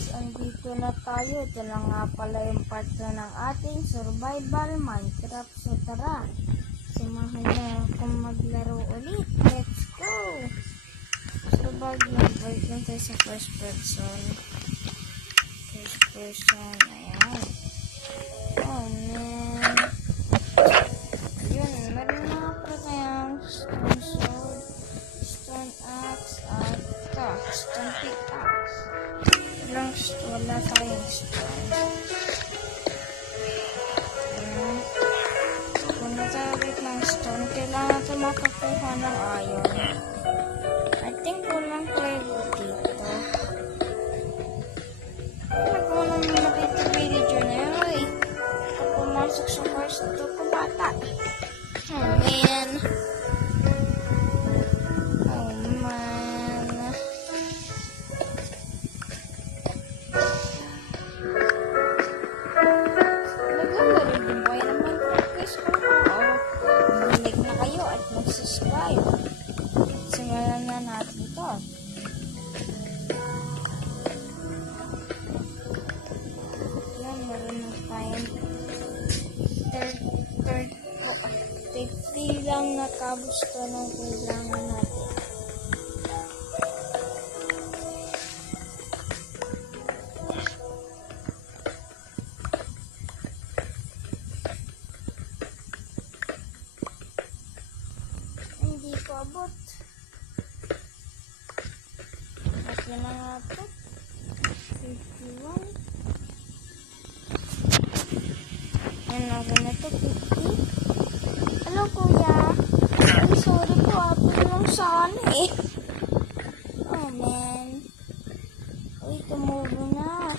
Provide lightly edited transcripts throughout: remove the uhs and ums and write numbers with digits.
guys, andito na tayo. Ito na nga pala yung part 2 ng ating survival Minecraft. So tara, samahan na akong maglaro ulit. Let's go! Survival, wait lang tayo sa first person. First person, ayan. Oh man. Ayun, meron na pala tayong stone sword, stone axe, at stone pickaxe. Wala tayong stone. Ayan. Kung natawag ng stone, kailangan natin makakuha ng iron. I think walang pwede dito. Nagawa naman nakita-video na yun. Uy, pag pumasok sa first ito ko bata. Oh man. Oh man. Naglalaro din ba yan naman guys? Oo. Balik na kayo at mag-subscribe. Simulan na natin ito. Yan, meron na tayong 50 lang na kabusto ng kailangan natin. Hindi ko abot. Okay na nga ito. 51. Yan na rin na ito. 50. Hello kuya. Ay sorry po. Apple lang sana eh. Oh man. Uy tumubo na.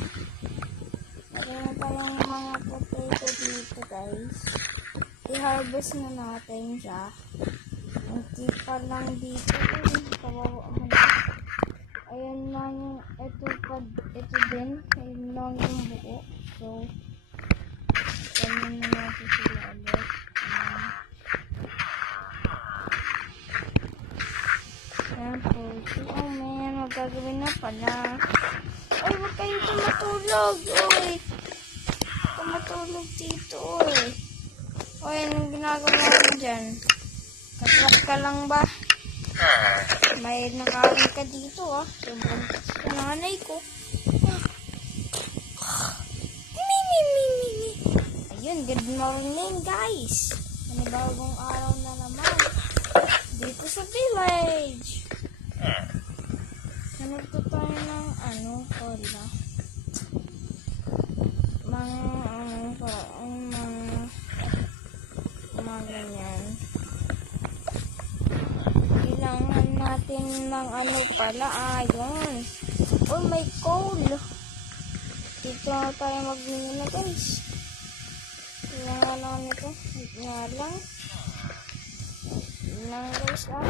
Meron na tayong mga potato dito guys. I-harvest na natin siya. Ang tipa lang dito. Kawawa mo na. Ayan lang yung, ito din. Ayan lang yung buo. So, ganyan na natin sila ulit. Ayan po. Oh man, magagawin na pala. Ay, huwag kayo tumatulog. Uy, tumatulog dito. Uy. Uy, anong ginagawa mo dyan? Katwak ka lang ba? May nakain ka dito ah. Sobrang sa nanay ko. Ayun, good morning guys. Panibagong araw na naman. Dito sa village. Hanap tayo ng pala. Mga ganyan. Kailangan natin ng pala, ayun. Oh, may coal. Dito na tayo magbili na guys. Kailangan naman ito. Nga lang. Lang guys ah.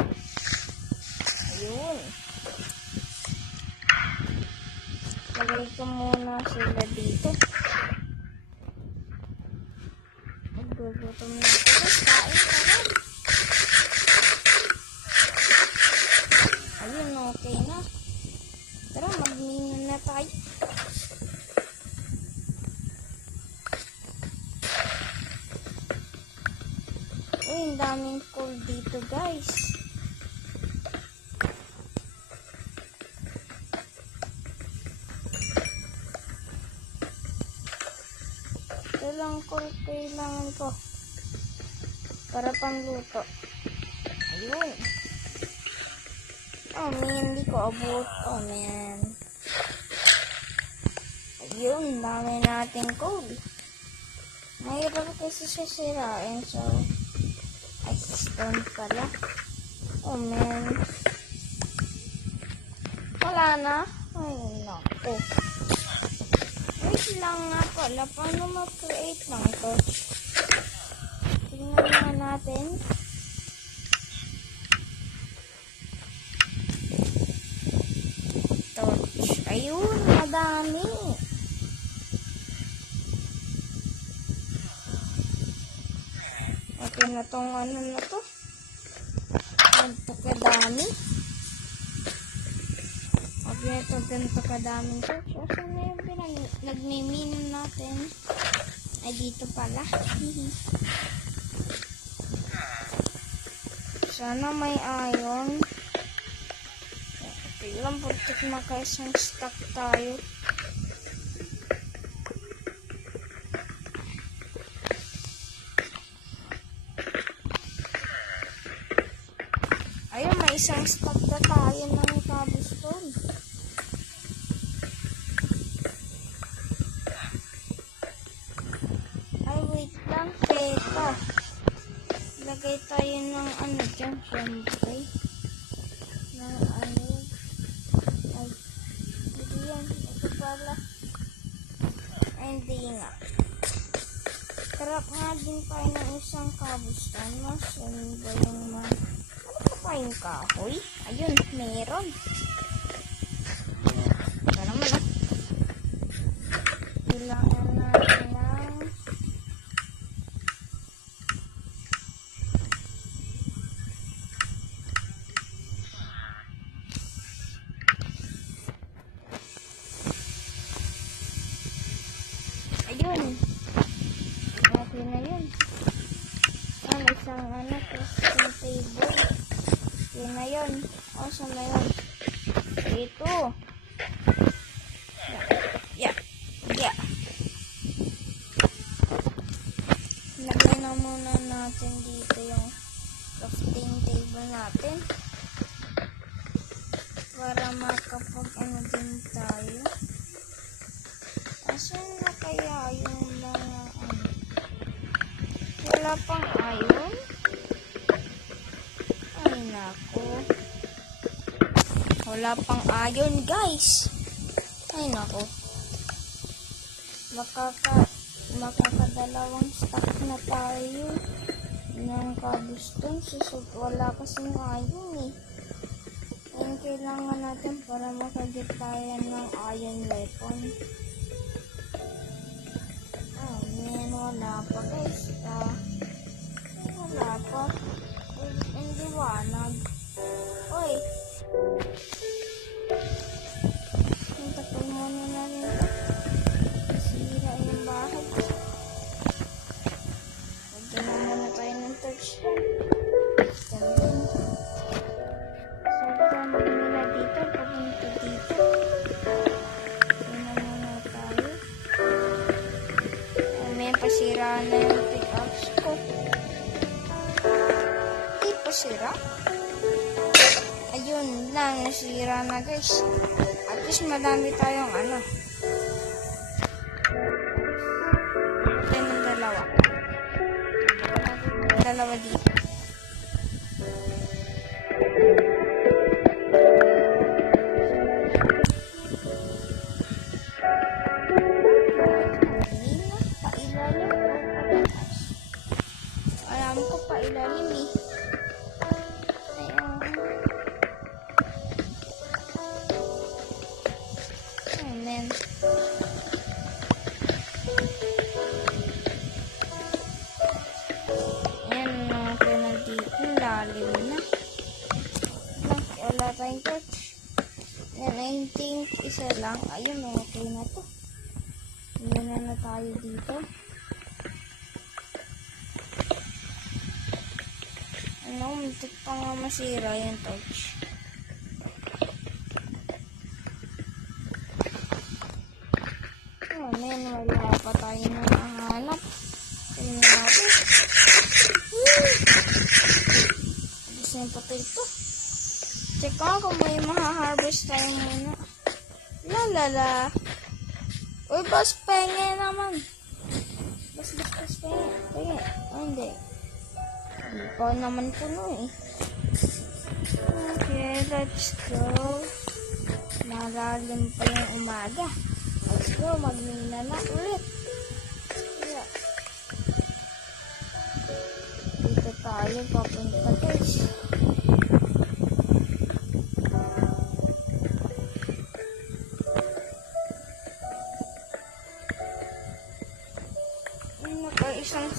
Ayun. Lagay ko muna sila dito. Magbubutom na ito guys. Kain ka rin. Ayun, okay na. Tara, mag-mini na tayo. Uy, ang daming coal dito, guys. Ito lang coal kailangan ko. Para pangluto. Ayun. Oh man, hindi ko abot. Oh man. Ayun, dami natin coal. Mahirap kasi sisirain. So, ay, stone pala. Oh man. Wala na. Ay, naku. Wait lang nga pala. Paano mag-create ng torch? Tingnan nga natin. Ayun, madami. Okay na tong na to. Nagpakadami. ito ganito kadaming torch. O, saan na yung nagmiminom natin? Ay, dito pala. Sana may iron. Okay lang, portik makaisang stack tayo. Ayun, may isang stack na tayo ng cobblestone. Ay, wait lang, teka. Lagay tayo ng ano dyan, syempre. Ng ano. Ay, hindi yan. Ito pala. Ay, hindi nga. Trap nga din tayo ng isang cobblestone. Mas, ano ba yung mga... Ano pa yung kahoy? Ayun, meron. Ito naman ah. Kailangan natin ng... Ayun. Okay na yun. Yan, isang ano, crafting table. Yun na yun. O, saan na yun? Ito. Yeah. Yeah. Lagay na muna natin dito yung crafting table natin. Para makapag ano din tayo. Asan na kaya yung mga ano? Wala pang iron? Ay nako. Wala pang iron guys. Ay nako. Makakadalawang stack na tayo ng cobblestone. Susod wala kasing iron eh. Yan kailangan natin para makagit tayo ng iron weapon. Wala pa guys. Wala pa. Hindi wanag. Uy. Tapos muna na rin ito. Sira yung bahay. Lagyan na muna tayo ng torch. Ganun. So, saan nila dito? Papunta dito. Pasira na yung pickaxe ko. Hindi pasira. Ayun lang, nasira na guys. At least madami tayong ano. Ito yung dalawa. Dalawa dito. Alam ko pa ilalim eh. Amen. Ayan mga kanal dito. Lalim na. Wala tayong torch. Yan, I think isa lang. Ayun, okay na to. Muna na tayo dito. Ano, muntik pa nga masira yung torch. Oh man, wala pa tayo nahanap. Tingnan natin. Alis na yung potato. Check ko kung may maha-harvest tayo muna. Lalala. Uy, bas penge naman. Bas penge. Penge. Oh, hindi. Ikaw naman puno eh. Okay, let's go. Malalim pa yung umaga. Let's go, magmina na ulit. Yeah. Dito tayo papunta guys. Naka-isang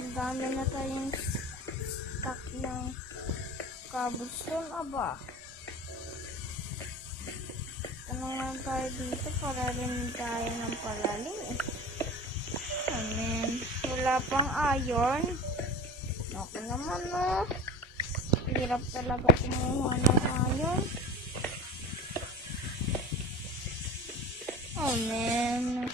ang dami na tayong stock ng cobblestone, aba. nga tayo dito para rin tayo ng palalim eh. Amen. Wala pang iron. Ako naman no. Hirap talaga kumuha ng iron. Amen.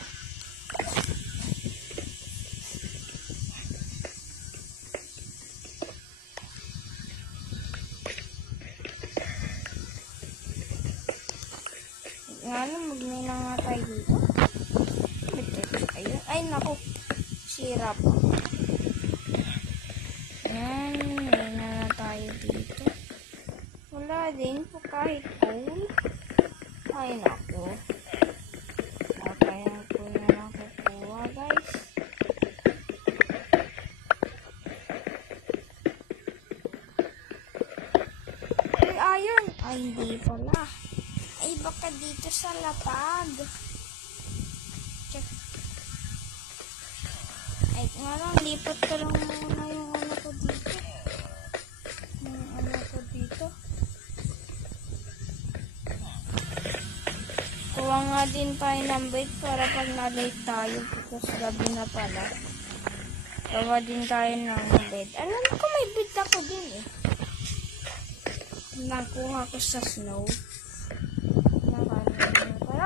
Nga lang, magmay na nga tayo dito. Ayun. Ay, naku. Sira pa. Ayan, may na tayo dito. Wala din po kahit coal. Ay, naku. Kaya po na nakukuha, guys. Ay, ayun. Ay, hindi pala. Ay, baka dito sa lapag. Check. Ay, nga lang, lipat ko lang muna yung ano ko dito. Yung ano ko dito. Kuha nga din tayo ng bait para pag na-late tayo because gabi na pala. Gawa din tayo ng bed. Alam ko may bed ako din eh. Nakuha ko sa snow.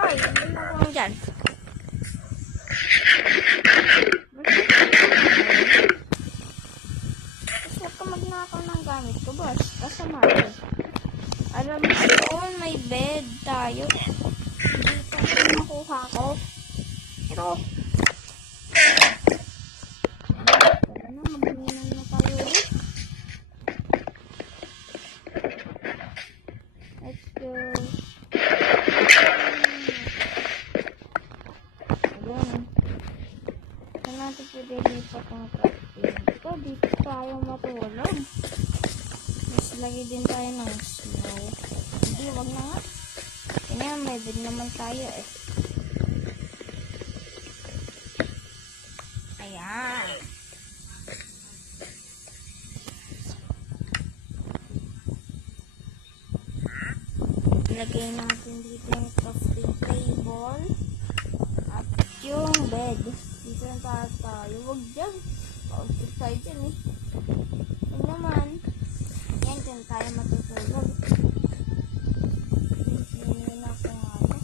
Ay, hindi na ko lang dyan. Tapos huwag ka magnakaw ng gamit ko, boss. Kasama ko. Alam mo, doon may bed tayo. Hindi pa rin nakuha ko. Pero, wala na, magbininan na tayo ulit. Let's go. Ayan. Saan natin pwede lipat ang crafting ko? Dito tayo matulog. Mas lagi din tayo ng snow. Hindi, wag na nga. Kanya, may bed naman tayo eh. Ayan. Ilagay natin dito yung crafting table. At yung bed. Dito na tayo. Huwag dyan. Paulit tayo dyan eh. Yan naman. Yan, dyan tayo matutulog. Hindi na ako nga ano.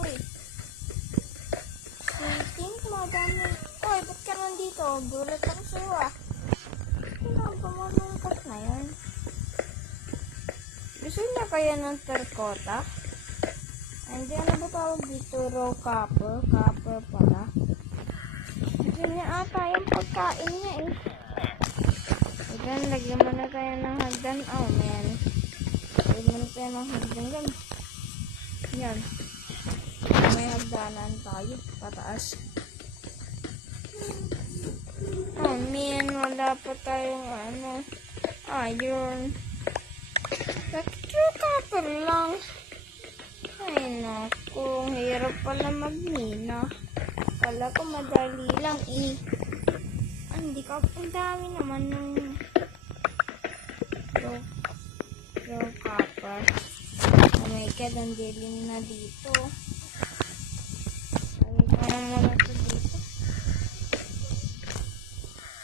Uy. Sweeting, madami. Uy, ba't ka nandito? Gulat ako sa'yo ah. Malungkot na yun. Gusto niya kaya ng terracotta? Hindi, ano ba tawag dito? Raw copper? Copper pala. Gusto niya ata yung pagkain niya eh. Ayan, lagyan mo na tayo ng hagdan. Oh man. Lagyan mo na tayo ng hagdan yan. Yan. May hagdanan tayo. Pataas. Oh man, wala pa tayong ano. Iron. Bakit yung copper lang? Ay naku, hirap pala magmina. Kala ko madali lang eh. Hindi ka, ang dami naman ng raw copper. Oh my god, ang dilim na dito. Ay, parang wala ito dito.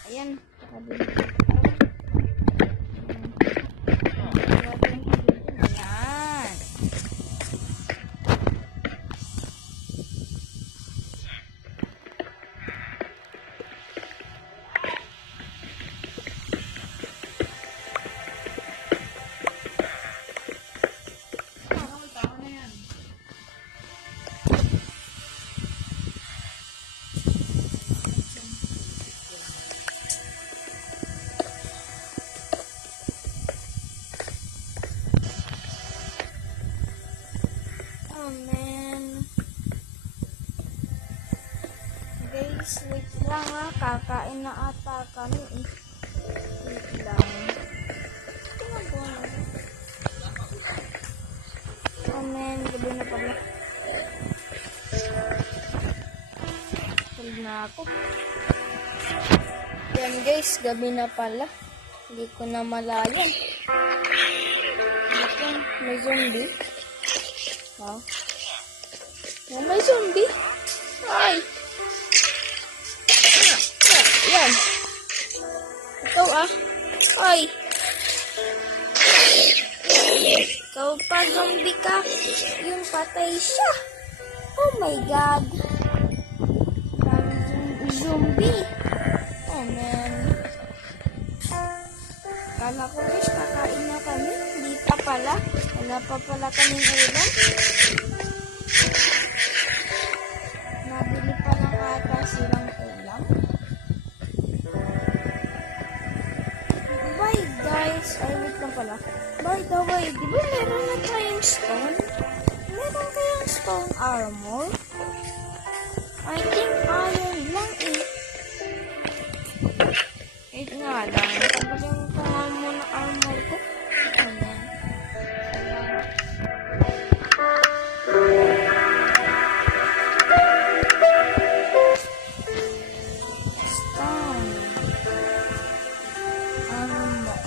Ayan, sabi dito. Guys, wait lang ha. Kakain na ata kami eh. Wait lang. Tingnan na. Oh man, gabi na pala. Tulog na ako. Yan guys, gabi na pala. Hindi ko na malayan. Dito, may zombie. Wow. Oh, may zombie. Ay! Yan. Ikaw Ay! Ikaw pa, zombie ka. Yung patay siya. Oh my God. Daming zombie. Oh man. Kala ko guys, kakain na kami. Hindi pa pala. Wala pa pala kaming ulam. Nabili pa lang ata silang ulam. Bye guys. Ay, wait lang pala. By the way, di ba meron na tayong stone? Meron kayang stone armor? I think iron lang eh. Wait nga lang. Tapusin ko nga muna armor ko. Ano? Stone. Armor.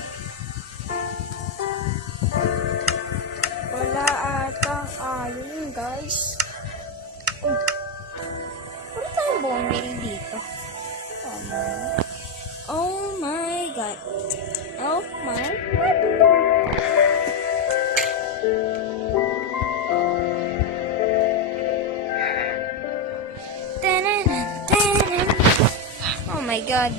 Wala atang iron guys. Wala tayong bumili dito. Oh my God. Oh my God. Oh my God.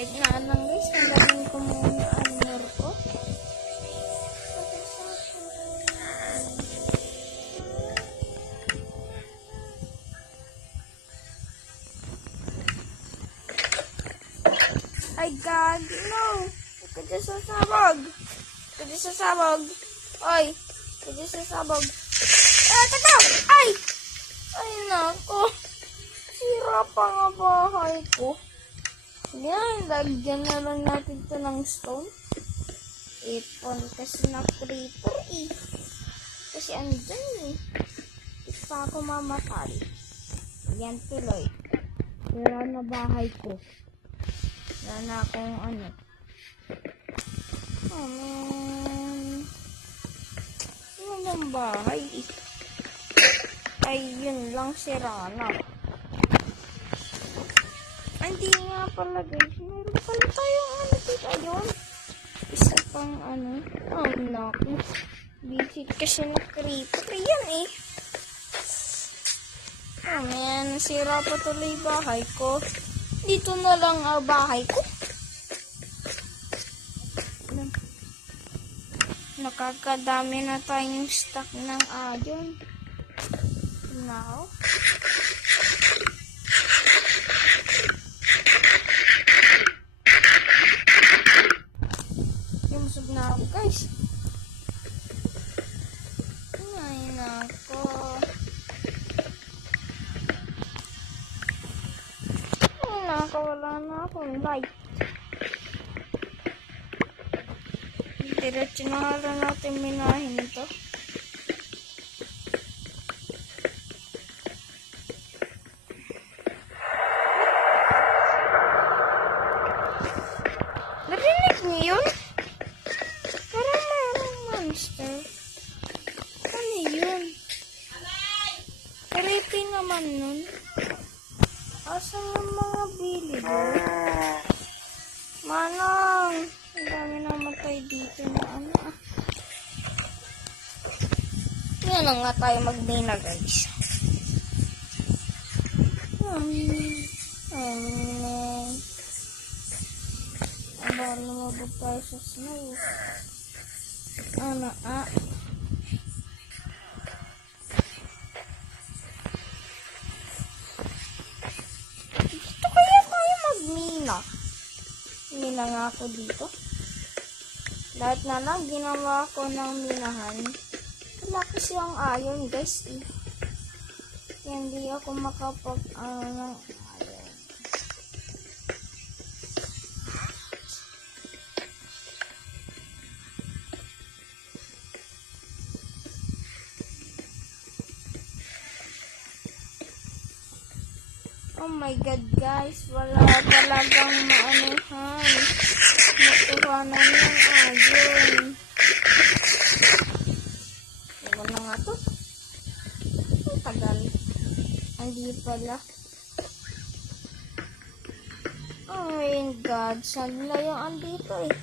Kahit nga lang guys, nalagyan ko muna armor ko. Ay God, no! Ika dyan sa sabog! Ika dyan sa sabog! Ay! Ika dyan sa sabog! Tata! Ay! Ay nako! Sira pa nga bahay ko. Yan, lagyan na lang natin ito ng stone. Ipon kasi na creeper eh. Kasi andyan eh. Hindi pa ako mamatay. Yan tuloy. Wala na bahay ko. Wala na akong ano. Oh man. Walang bahay eh. Ay, yun lang sira na. Hindi nga pala guys. Meron pala tayong ano dito. Ayun. Isa pang ano. Oh no. Bisit kasi na creeper. Yan eh. Oh man. Nasira pa tuloy bahay ko. Dito na lang ang bahay ko. Nakakadami na tayong stock ng iron. Now. Lumusog na ako guys. Ay nako. Ay nako, wala na akong light. Diretso na lang natin minahin ito. Narinig niyo yun? Parang mayroong monster. Ano yun? Creepy naman nun. Asan yung mga billboard? Manang! Ang dami namatay dito na ano ah. Yan na nga tayo magmina guys. Aba, lumabog tayo sa snow. Ano ah. Dito kaya tayo magmina. Mina nga ako dito. Lahat na lang ginawa ko ng minahan. Wala kasi ang iron guys eh. Kaya hindi ako makapag ng iron. Oh my God, guys. Wala talagang maanuhan. Natuhanan yung ayon. Ewan na nga to. Ang tagal. Hindi pala. Oh my God. Saan na yung andito eh?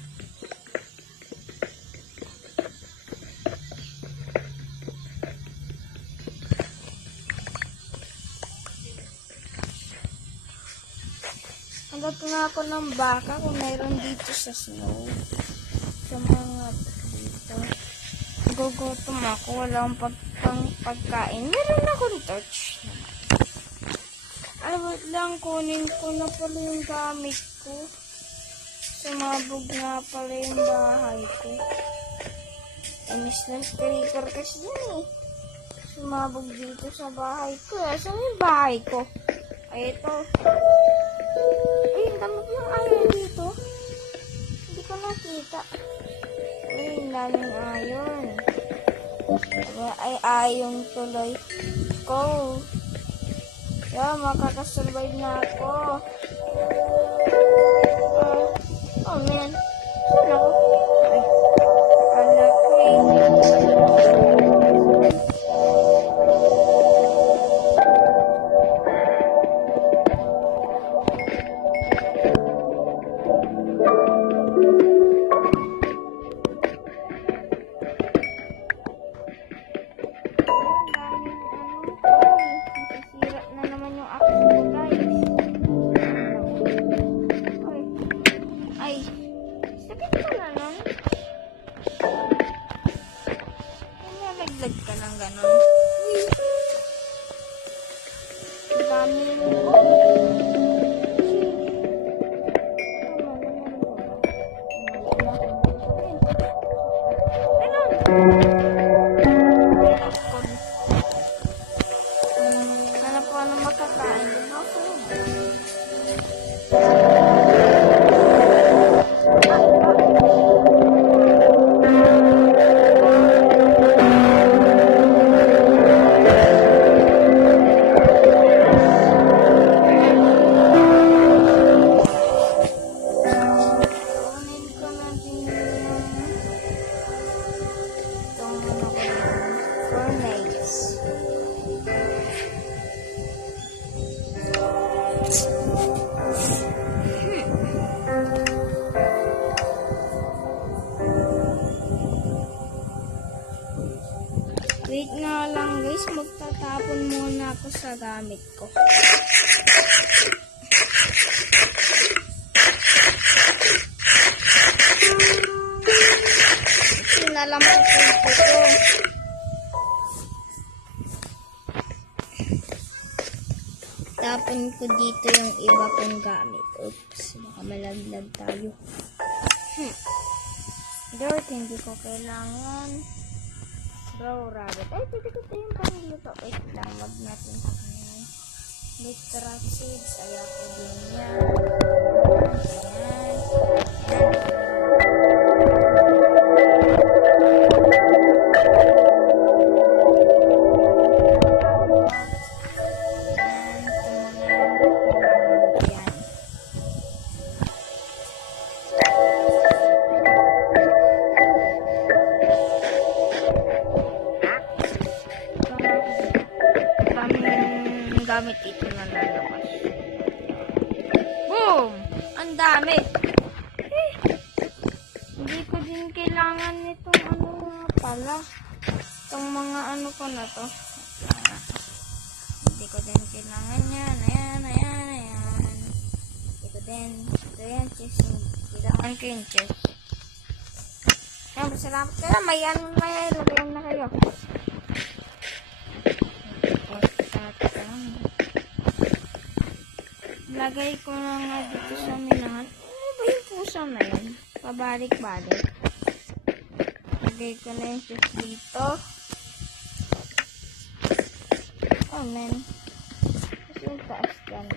Hanap nga ako ng baka kung mayroon dito sa snow. Sa mga dito. Gugutom ako. Wala akong pagkain. Meron akong torch. Alawat lang, kunin ko na pala yung gamit ko. Sumabog na pala yung bahay ko. Inis ng speaker kasi yun eh. Sumabog dito sa bahay ko. Saan yung bahay ko? Ay, ito. Ay, ang dami yung ayon dito. Hindi ko nakita. Ay, ang daming ayon. Ay, ayong tuloy ko. Yeah, makakasurvive na ako. Oh, man. Saan ako? Ay, kala ko eh. Nalaglag ka ng ganon. Dami mo. Hanap ko na makakain. Diba ako? Wait nga lang guys, magtatapon muna ako sa gamit ko. Ito na lang po ko. Tapon ko dito yung iba kong gamit. Oops, baka malaglag tayo. Dirt, hindi ko kailangan. Bro, rabbit. Ay, titikot yung pangluto. Wait lang, wag natin kakain. Litra seeds. Ayoko din yan. Gamit ito na lalabas. Boom! Ang dami! Hindi ko din kailangan nitong ano nga pala. Itong mga ano ko na to. Hindi ko din kailangan yan. Ayan. Hindi ko din. Ito yan, chest. Kailangan ko yung chest. Ayan, salamat kayo. May ano na yan. Lagayan na kayo. Lagay ko na nga dito sa minahan. Ano ba yung pusa na yan? Pabalik-balik. Lagay ko na yung chest dito. Oh man. Kasi yung taas dyan.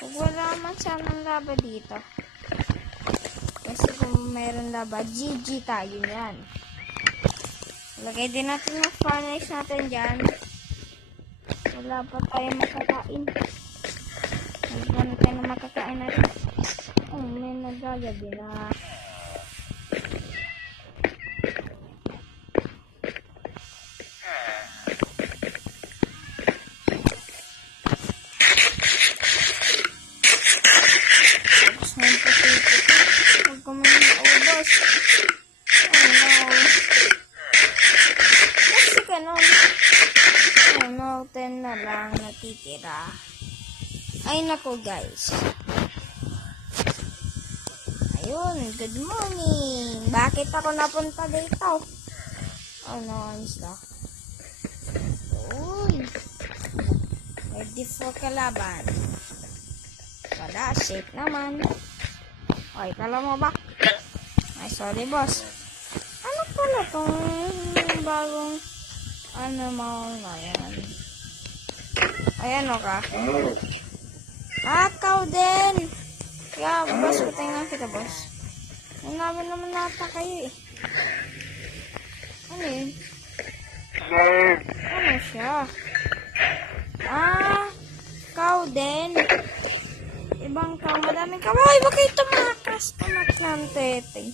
Kung wala man sanang laba dito. Kasi kung mayroon laba, GG tayo yan. Lagay din natin yung furnace natin dyan. Wala pa tayo makakain. gabi na. Tapos na yung potato ko. Huwag ko man maubos. Oh no. Kasi ganun. Oh no, 10 na lang natitira. Ay nako guys. Ayun, good morning. Bakit ako napunta dito? Oh no, I'm stuck. Uy. Ready for kalaban. Wala, safe naman. Ay, kala mo ba? Ay, sorry boss. Ano pala tong bagong mo na yan? Ayan o ka. Akaw din. Kaya, boss, patingnan kita, boss. Nanabi naman nata kayo eh. Ano yun? Ano siya? Kaw din. Ibang kaw. Madaming kaw. Ay, bakit tumakas? Tumak ng teteng.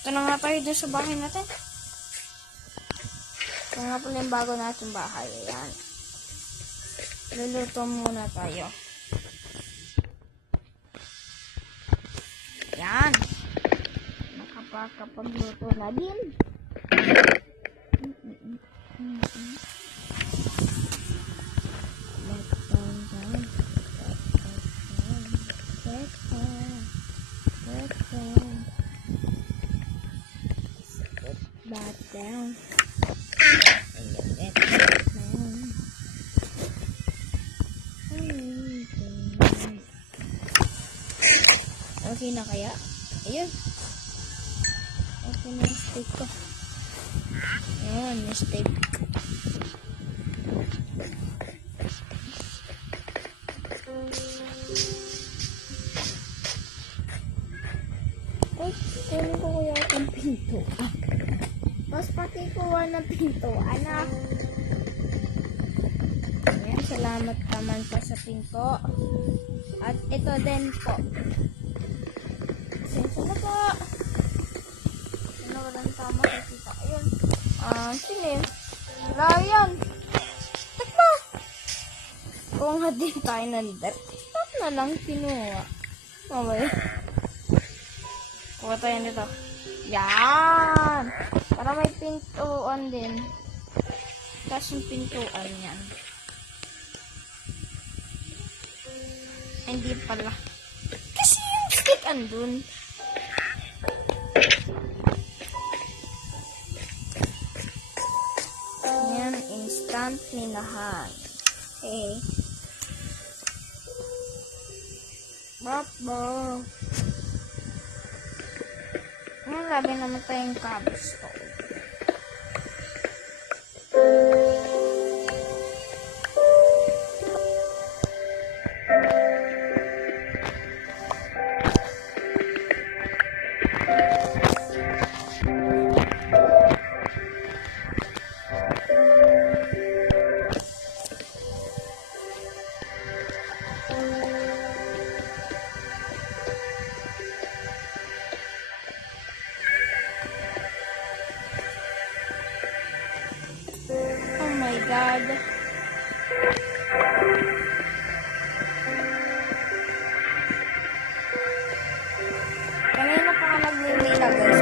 Ito na nga tayo dun sa bahay natin. Ito nga pala yung bago natin bahay. Ayan. Luluto muna tayo. Yan. Nakapagluto na din. That down. Okay na kaya? Ayun. Okay na yung steak ko. Ayun, yung steak. Ay, kunin ko kaya itong pinto. Mas pati kuha ng pinto, anak. Ayan, salamat naman pa sa pinto. At ito din po. Sensya na po. Ano walang tama kita. Ayun. Sino yun? Ryan. Takbo. Kung hindi tayo nandat. Stop na lang kinuha. Okay. Kuha tayo nito. Yan. Para may pintuan din. Tapos yung pintuan yan. Hindi pala. Kasi yung stick andun. Yan, instant minahan. Okay. Babo. Labi naman tayong cobblestone. Oh my God. Kanina pa ka nagmimila guys.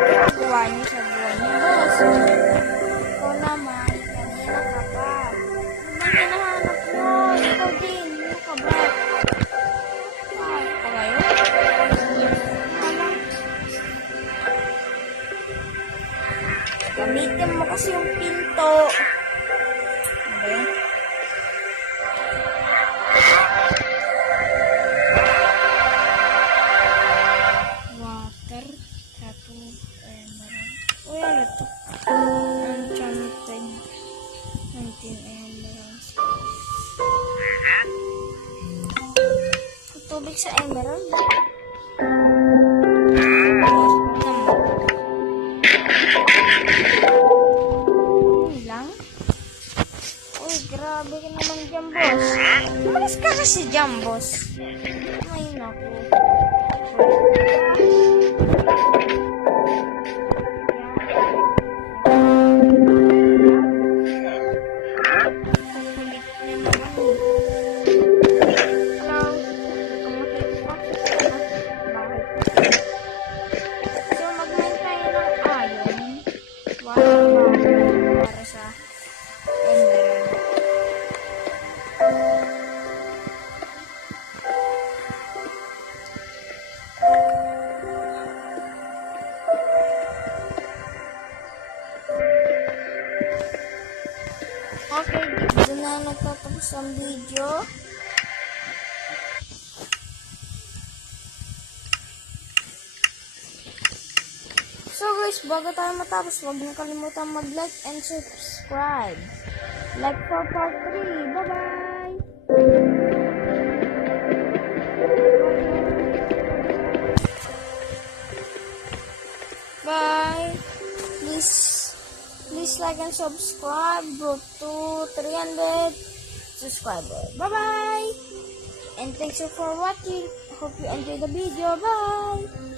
Ginagawa niyo sa buwan niyo, boss. Ikaw naman, kanina ka pa. Ano bang hinahanap mo? Ikaw din, ano ka ba? Ay, pa ngayon? Gamitin mo kasi yung pinto. Ano ba yan? Water, tattoo, emerald. Uy, ano to? Enchanted. 19 emeralds. Tubig sa emerald. Lang. Uy, Grabe ka naman dyan, boss. Umalis ka kasi dyan, boss. Ay, naku. Kukulit na naman. Hello? Kamutin pa. Bakit? So, mag-mine tayo ng iron. Wala ba? Para sa Enderman. Okay, dito na nagtatapos ang video. So guys, bago tayo matapos, huwag niyo kalimutan mag-like and subscribe. Like for part 3. Bye-bye! Bye! Please like and subscribe. Go to 300 subscribers. Bye-bye! And thanks you for watching. Hope you enjoyed the video. Bye!